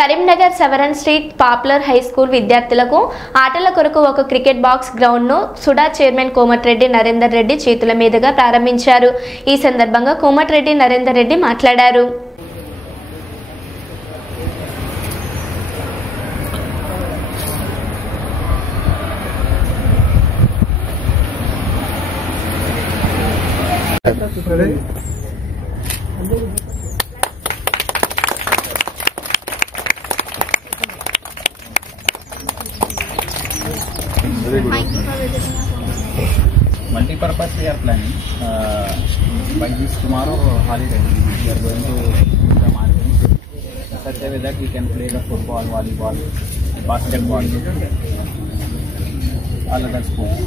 కరీంనగర్ సెవెరన్ street popular high school విద్యార్థులకు ఆటల కొరకు ఒక క్రికెట్ బాక్స్ గ్రౌండ్ ను సుడా చైర్మన్ కోమటిరెడ్డి నరేందర్ రెడ్డి చేతుల మీదుగా ప్రారంభించారు. ఈ సందర్భంగా కోమటిరెడ్డి నరేందర్ రెడ్డి మాట్లాడారు. Multi-purpose we are planning. By this tomorrow holiday, we are going to the market such a way that we can play the football, volleyball, basketball, all other sports.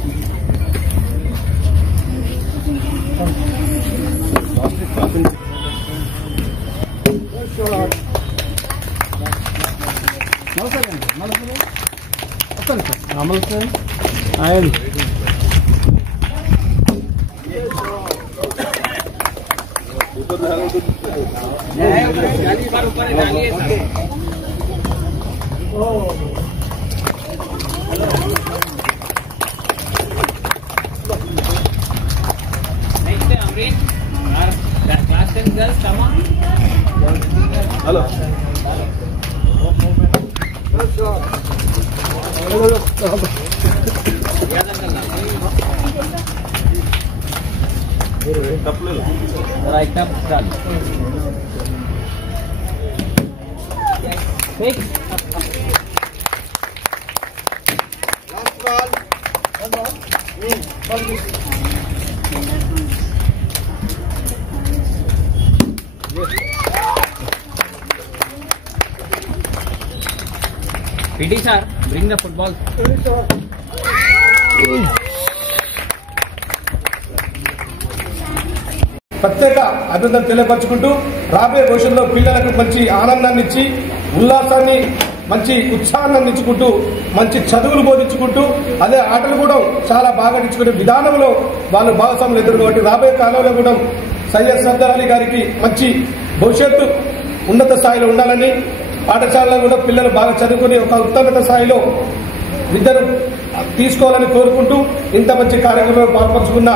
Class 10 girls, come on. Hello. Right up, done. Quick. Last ball. PT sir, bring the football. ప్రత్యేక అభినందనలు తెలియపరచుకుంటూ రాబోయే భవిష్యత్తులో పిల్లలకు మంచి ఆనందాన్ని ఇచ్చి ఉల్లాసాన్ని మంచి ఉత్సాహాన్ని అందించుకుంటూ మంచి చదువులు బోధించుకుంటూ అదే ఆటలు కూడా చాలా బాగా నేర్చుకునే విధానంలో వాళ్ళు భాగస్వాములు ఎదురు కాబట్టి రాబోయే కాలంలో కూడా సయ్యద్ సర్దార్ అలీ గారికి మంచి భవిష్యత్తు ఉన్నత స్థాయిలో ఉండాలని పాఠశాలలో కూడా పిల్లలు బాగా చదువుకుని ఒక ఉన్నత స్థాయిలో విద్యను తీసుకోవాలని కోరుకుంటూ ఇంత మంచి కార్యక్రమంలో పాల్పంచుకున్న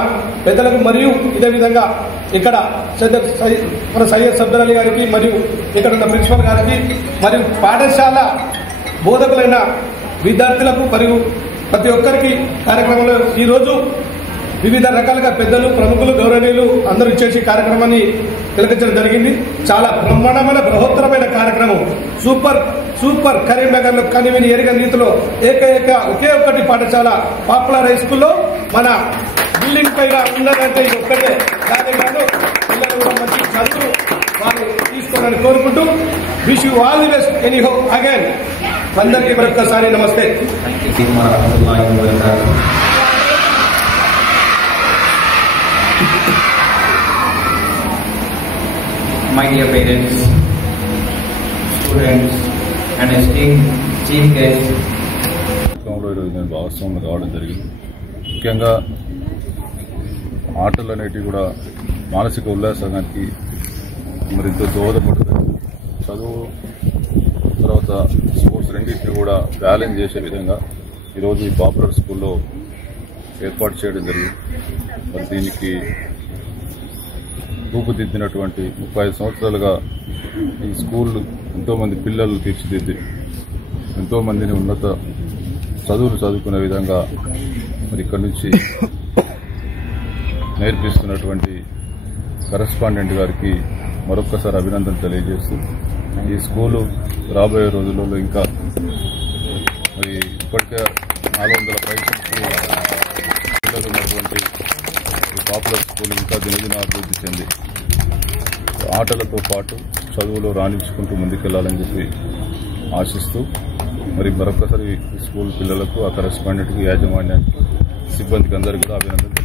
పెద్దలకు మరియు ఇదే విధంగా ఇక్కడ మన సయ్యద్ సర్దార్ అలీ గారికి మరియు ఇక్కడ ఉన్న ప్రిన్సిపల్ గారికి మరియు పాఠశాల బోధకులైన విద్యార్థులకు మరియు ప్రతి ఒక్కరికి కార్యక్రమంలో ఈరోజు వివిధ రకాలుగా పెద్దలు ప్రముఖులు గౌరవనీయులు అందరూ ఇచ్చేసి కార్యక్రమాన్ని తిలకించడం జరిగింది. చాలా బ్రహ్మాండమైన బృహత్తరమైన కార్యక్రమం. సూపర్ సూపర్ కరీంనగర్ లో కనివిని ఎరిగిన రీతిలో ఒకే ఒక్కటి పాఠశాల పాపులర్ హై స్కూల్లో మన బిల్డింగ్ పైన ఉన్నదంటే ఇది ఒక్కటే. దాని కాదు పిల్లలు కూడా మంచి చదువు వాళ్ళు తీసుకోవాలని కోరుకుంటూ wish you all the best any హో అగైన్. అందరికీ మరొకసారి నమస్తే. My dear parents, students, and esteemed chief guests. నేను భాగస్వాములు కావడం జరిగింది. ముఖ్యంగా ఆటలు అనేటివి కూడా మానసిక ఉల్లాసానికి మరింత దోహదపడుతుంది. చదువు తర్వాత స్పోర్ట్స్ రెండింటిని కూడా బ్యాలెన్స్ చేసే విధంగా ఈరోజు ఈ పాపులర్ స్కూల్లో ఏర్పాటు చేయడం జరిగింది. మరి దీనికి రూపుదిద్దినటువంటి 35 సంవత్సరాలుగా ఈ స్కూల్ ఎంతోమంది పిల్లలు తీర్చిదిద్ది ఎంతోమందిని ఉన్నత చదువులు చదువుకునే విధంగా మరి ఇక్కడి నుంచి నేర్పిస్తున్నటువంటి కరెస్పాండెంట్ గారికి మరొక్కసారి అభినందనలు తెలియజేస్తూ ఈ స్కూలు రాబోయే రోజులలో ఇంకా మరి ఇప్పటికే 400 పిల్లలు ఉన్నటువంటి ఈ పాపులర్ స్కూల్ ఇంకా దినదిన అభివృద్ధి చెంది ఆటలతో పాటు చదువులో రాణించుకుంటూ ముందుకెళ్లాలని చెప్పి ఆశిస్తూ మరి మరొకసారి స్కూల్ పిల్లలకు ఆ కరెస్పాండెంట్కి యాజమాన్యానికి సిబ్బందికి అందరికీ కూడా అభినందనలు.